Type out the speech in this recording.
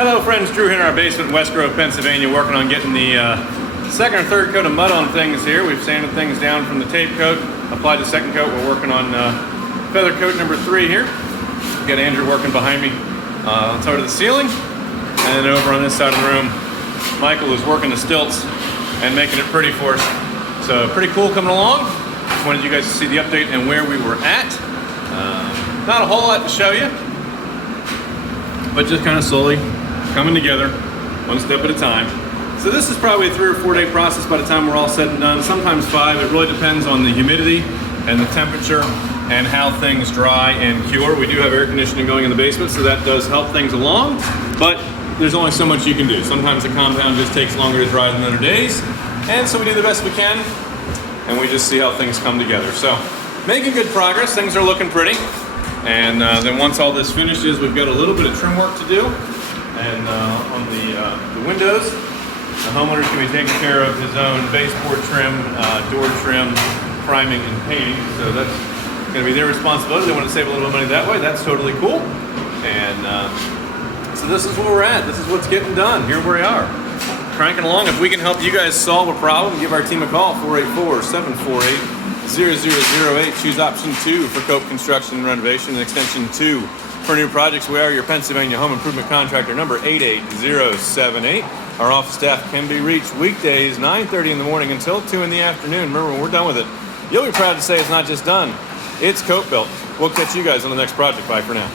Hello friends, Drew here in our basement in West Grove, Pennsylvania, working on getting the second or third coat of mud on things here. We've sanded things down from the tape coat, applied the second coat. We're working on feather coat number 3 here. We've got Andrew working behind me on top of the ceiling. And then over on this side of the room, Michael is working the stilts and making it pretty for us. So pretty cool coming along. Just wanted you guys to see the update and where we were at. Not a whole lot to show you, but just kind of slowly coming together, one step at a time. So this is probably a 3 or 4 day process by the time we're all said and done, sometimes 5. It really depends on the humidity and the temperature and how things dry and cure. We do have air conditioning going in the basement, so that does help things along, but there's only so much you can do. Sometimes the compound just takes longer to dry than other days, and so we do the best we can, and we just see how things come together. So making good progress, things are looking pretty. And then once all this finishes, we've got a little bit of trim work to do. And on the windows, the homeowner can be taking care of his own baseboard trim, door trim, priming, and painting. So that's going to be their responsibility. They want to save a little bit of money that way. That's totally cool. And so this is where we're at. This is what's getting done. Here we are, cranking along. If we can help you guys solve a problem, give our team a call, 484-748-0008. Choose option 2 for Cope Construction and Renovation, and extension 2 for new projects. We are your Pennsylvania home improvement contractor, number 𝗗𝘂𝘀𝘁. Our office staff can be reached weekdays, 9:30 in the morning until 2 in the afternoon. Remember, when we're done with it, you'll be proud to say it's not just done, it's CopeBUILT. We'll catch you guys on the next project. Bye for now.